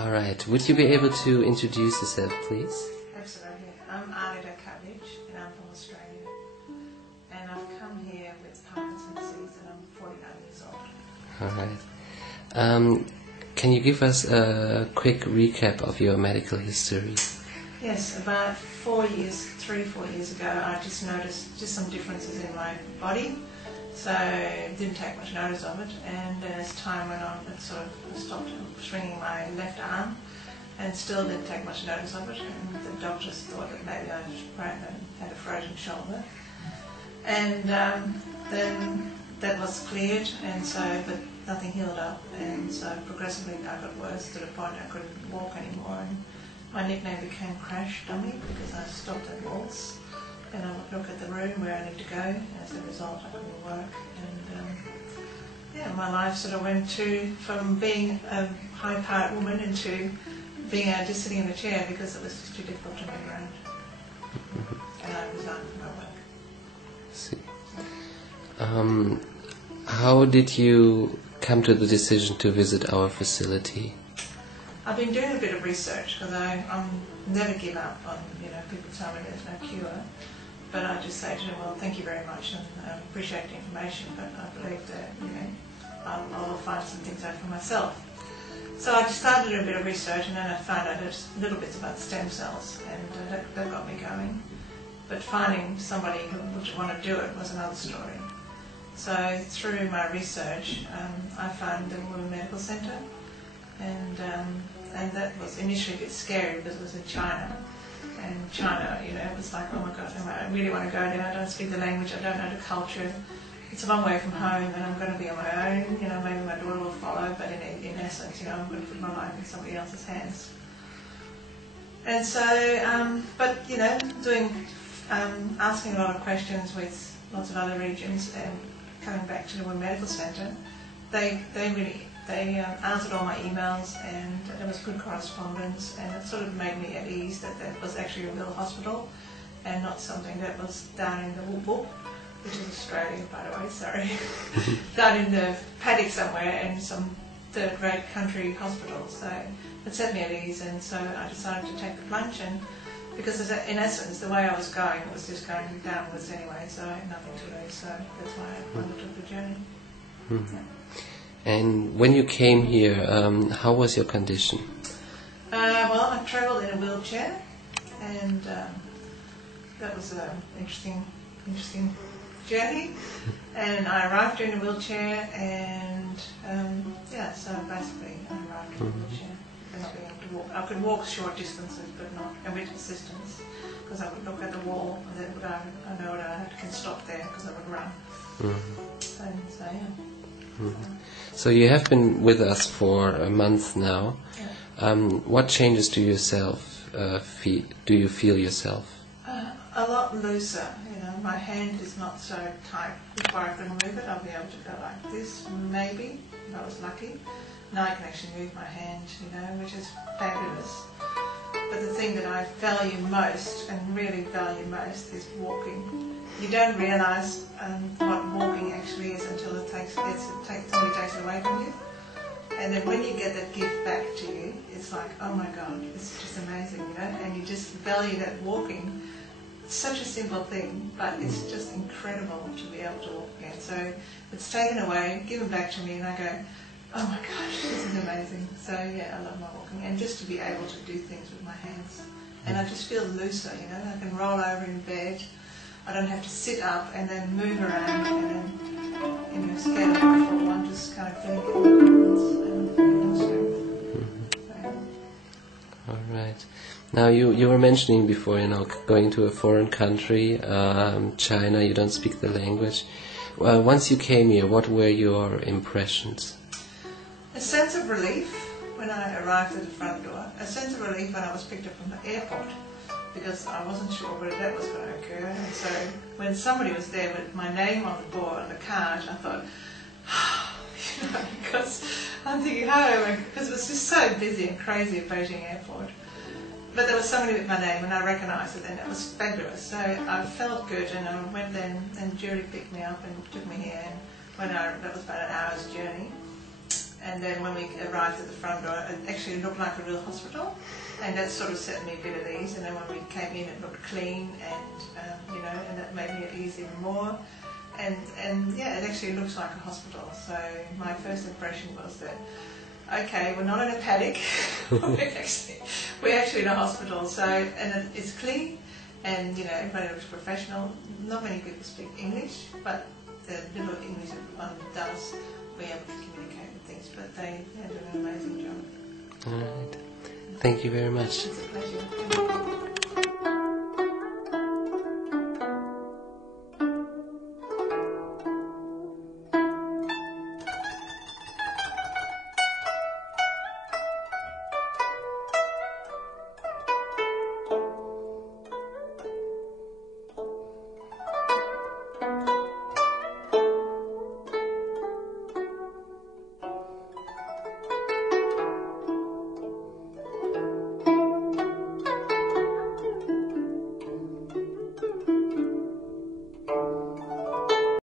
All right. Would you be able to introduce yourself, please? Absolutely. I'm Alinda Cubbage and I'm from Australia. And I've come here with Parkinson's disease and I'm 49 years old. All right. Can you give us a quick recap of your medical history? Yes, about 4 years, 3-4 years ago, I just noticed just some differences in my body. So didn't take much notice of it, and as time went on, it sort of stopped swinging my left arm, and still didn't take much notice of it. And the doctors thought that maybe I had a frozen shoulder, and then that was cleared, and so but nothing healed up, and so progressively I got worse to the point I couldn't walk anymore. And my nickname became Crash Dummy because I stopped at walls. And I would look at the room where I need to go, and as a result I couldn't work. And my life sort of went from being a high-powered woman into being just sitting in a chair because it was just too difficult to move around. And I resigned from my work. See. How did you come to the decision to visit our facility? I've been doing a bit of research because I never give up on, people tell me there's no cure. But I just say to them, well, thank you very much, and I appreciate the information, but I believe that, I'll find some things out for myself. So I just started doing a bit of research, and then I found out little bits about stem cells, and that got me going. But finding somebody who would want to do it was another story. So through my research, I found the Women Medical Centre, and that was initially a bit scary because it was in China. And China, it was like, oh my God, I really want to go there. I don't speak the language, I don't know the culture. It's a long way from home, and I'm going to be on my own. Maybe my daughter will follow, but in essence, I'm going to put my life in somebody else's hands. And so, asking a lot of questions with lots of other regions, and coming back to the Women Medical Centre, they answered all my emails, and there was good correspondence, and it sort of made me at ease that was actually a real hospital and not something that was down in the Whoop, which is Australia, by the way, sorry, down in the paddock somewhere in some third-rate country hospital. So it set me at ease, and so I decided to take the plunge, and because in essence the way I was going was just going downwards anyway, so I had nothing to lose, so that's why I undertook the journey. Mm-hmm. Yeah. And when you came here, how was your condition? Well, I travelled in a wheelchair, and that was an interesting journey. And I arrived in a wheelchair, and so basically I arrived in a wheelchair. And not being able to walk. I could walk short distances, but not with assistance, because I would look at the wall, and then I know that I can stop there because I would run. Mm-hmm. And so yeah. Mm-hmm. So you have been with us for a month now. Yeah. What changes do you feel yourself? A lot looser. My hand is not so tight. Before I can move it, I'll be able to go like this, maybe, if I was lucky. Now I can actually move my hand, which is fabulous. But the thing that I value most, and really value most, is walking. You don't realise what walking actually is until somebody takes it away from you. And then when you get that gift back to you, it's like, oh my God, it's just amazing, and you just value that walking. It's such a simple thing, but it's just incredible to be able to walk again. So it's taken away, given back to me, and I go, oh my gosh, this is amazing. So yeah, I love my walking, and just to be able to do things with my hands. And I just feel looser, I can roll over in bed. I don't have to sit up and then move around and then, scared of my fall. I'm just kind of feeling it. All right. Now you were mentioning before, going to a foreign country, China. You don't speak the language. Once you came here, what were your impressions? A sense of relief when I arrived at the front door. A sense of relief when I was picked up from the airport, because I wasn't sure whether that was going to occur. And so when somebody was there with my name on the board, on the card, I thought, because I'm thinking, because it was just so busy and crazy at Beijing Airport. But there was somebody with my name, and I recognised it, and it was fabulous. So I felt good, and I went then, and Judy picked me up and took me here, and that was about an hour's journey. And then when we arrived at the front door, it actually looked like a real hospital, and that sort of set me a bit at ease. And then when we came in, it looked clean, and you know, and that made me at ease even more. And yeah, it actually looks like a hospital. So my first impression was that, okay, we're not in a paddock, we're actually in a hospital. So, and it's clean, and you know, everybody looks professional. Not many people speak English, but the little English that one does, we're able to communicate with things. But they do an amazing job. All right. Thank you very much. It's a pleasure.